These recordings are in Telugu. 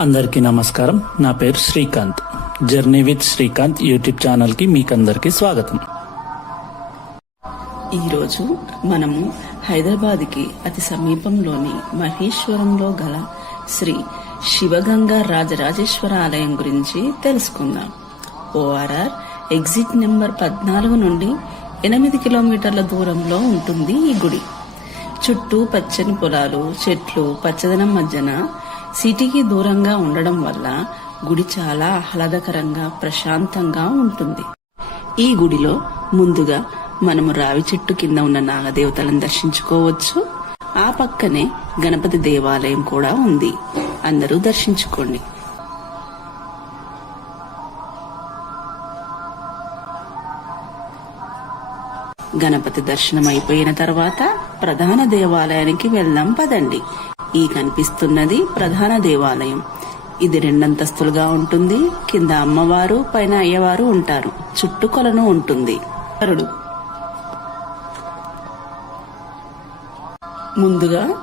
అందరికీ నమస్కారం. నా పేరు Srikanth. Journey with Srikanth YouTube ఛానల్కి మీకందరికీ స్వాగతం. ఈరోజు మనము హైదరాబాద్కి అతి సమీపంలోని మహేశ్వరంలో గల శ్రీ శివగంగా రాజరాజేశ్వర ఆలయం గురించి తెలుసుకుందాం. ఓఆర్ఆర్ ఎగ్జిట్ నెంబర్ పద్నాలుగు నుండి ఎనిమిది కిలోమీటర్ల దూరంలో ఉంటుంది ఈ గుడి. చుట్టూ పచ్చని పొలాలు చెట్లు పచ్చదనం మధ్యన సిటీకి దూరంగా ఉండడం వల్ల గుడి చాలా ఆహ్లాదకరంగా ప్రశాంతంగా ఉంటుంది. ఈ గుడిలో ముందుగా మనము రావి చెట్టు కింద ఉన్న నాగదేవతలను దర్శించుకోవచ్చు. ఆ పక్కనే గణపతి దేవాలయం కూడా ఉంది. అందరూ దర్శించుకోండి. గణపతి దర్శనం అయిపోయిన తర్వాత ప్రధాన దేవాలయానికి వెళ్దాం పదండి. ఈ కనిపిస్తున్నది ప్రధాన దేవాలయం. ఇది రెండంతస్తులుగా ఉంటుంది. కింద అమ్మవారు పైన అయ్యవారు ఉంటారు. చుట్టుకొలను ఉంటుంది. అరుడు ముందుగా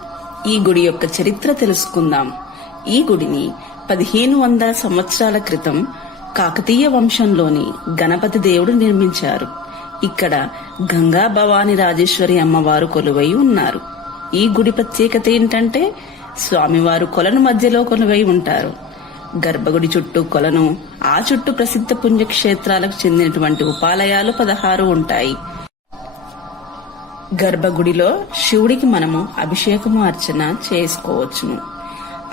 ఈ గుడి యొక్క చరిత్ర తెలుసుకుందాం. ఈ గుడిని పదిహేను వందల సంవత్సరాల క్రితం కాకతీయ వంశంలోని గణపతి దేవుడు నిర్మించారు. ఇక్కడ గంగా భవాని రాజేశ్వరి అమ్మవారు కొలువై ఉన్నారు. ఈ గుడి ప్రత్యేకత ఏంటంటే స్వామివారు కొలను మధ్యలో కొలువై ఉంటారు. గర్భగుడి చుట్టూ కొలను ఆ చుట్టూ ప్రసిద్ధ పుణ్యక్షేత్రాలకు చెందినటువంటి ఉపాలయాలు పదహారు ఉంటాయి. గర్భగుడిలో శివుడికి మనము అభిషేకము అర్చన చేసుకోవచ్చును.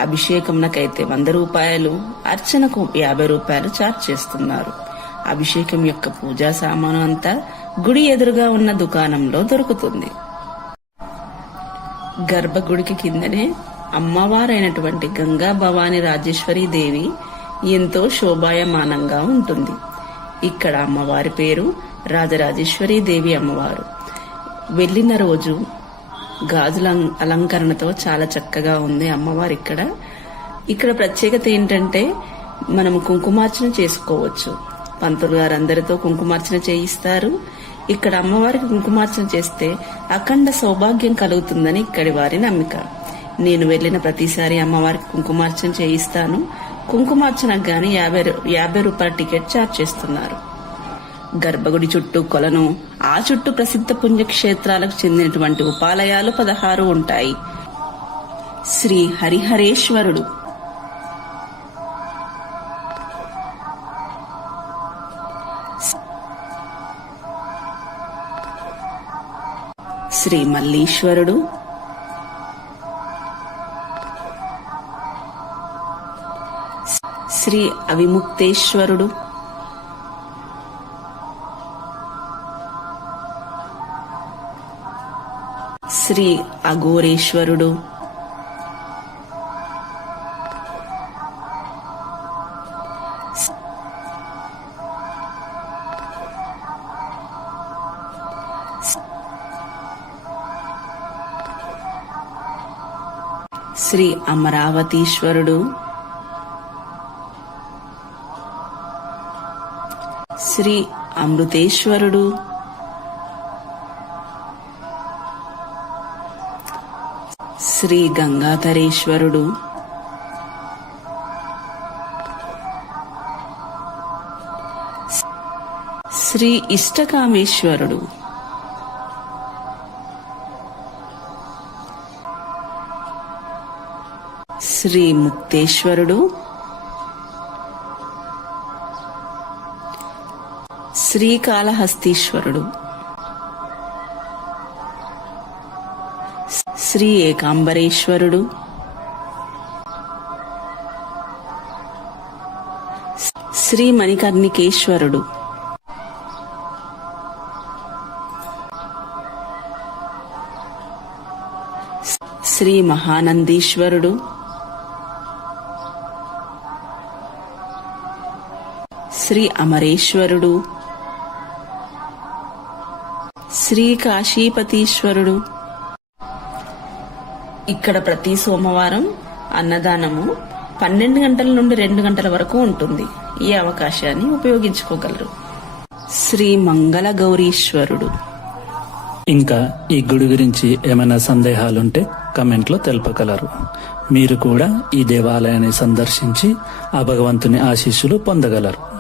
అభిషేకంకైతే వంద రూపాయలు అర్చనకు యాభై రూపాయలు చార్జ్ చేస్తున్నారు. అభిషేకం యొక్క పూజా సామాను అంతా గుడి ఎదురుగా ఉన్న దుకాణంలో దొరుకుతుంది. గర్భగుడికి కిందనే అమ్మవారైనటువంటి గంగా భవాని రాజేశ్వరి దేవి ఎంతో శోభాయమానంగా ఉంటుంది. ఇక్కడ అమ్మవారి పేరు రాజరాజేశ్వరి దేవి అమ్మవారు. వెళ్ళిన రోజు గాజుల అలంకరణతో చాలా చక్కగా ఉంది అమ్మవారు ఇక్కడ. ఇక్కడ ప్రత్యేకత ఏంటంటే మనం కుంకుమార్చన చేసుకోవచ్చు. పంతులు గారు అందరితో కుంకుమార్చన చేయిస్తారు. ఇక్కడ అమ్మవారికి కుంకుమార్చన చేస్తే అఖండ సౌభాగ్యం కలుగుతుందని ఇక్కడి వారి నమ్మిక. నేను వెళ్ళిన ప్రతిసారి అమ్మవారికి కుంకుమార్చన చేయిస్తాను. కుంకుమార్చనకు గాని యాభై రూ- యాభై రూపాయల టికెట్ ఛార్జ్ చేస్తున్నారు. గర్భగుడి చుట్టూ కొలను ఆ చుట్టూ ప్రసిద్ధ పుణ్యక్షేత్రాలకు చెందినటువంటి ఉపాలయాలు పదహారు ఉంటాయి. శ్రీ హరిహరేశ్వరుడు శ్రీ మల్లీశ్వరుడు. శ్రీ అవిముక్తేశ్వరుడు. శ్రీ అఘోరేశ్వరుడు. శ్రీ అమరావతీశ్వరుడు. శ్రీ అమృతేశ్వరుడు. శ్రీ గంగాధరేశ్వరుడు. శ్రీ ఇష్టకామేశ్వరుడు. శ్రీ ముక్తేశ్వరుడు. శ్రీకాళహస్తీశ్వరుడు శ్రీ ఏకాంబరేశ్వరుడు. శ్రీ మణికర్ణికేశ్వరుడు. శ్రీ మహానందీశ్వరుడు. శ్రీ అమరేశ్వరుడు. శ్రీ కాశీపతీశ్వరుడు. ఇక్కడ ప్రతి సోమవారం అన్నదానము పన్నెండు గంటల నుండి రెండు గంటల వరకు ఉంటుంది. ఈ అవకాశాన్ని ఉపయోగించుకోగలరు. శ్రీ మంగళ గౌరీశ్వరుడు ఇంకా ఈ గుడి గురించి ఏమైనా సందేహాలుంటే కమెంట్లో తెలుపగలరు. మీరు కూడా ఈ దేవాలయాన్ని సందర్శించి ఆ భగవంతుని ఆశీస్సులు పొందగలరు.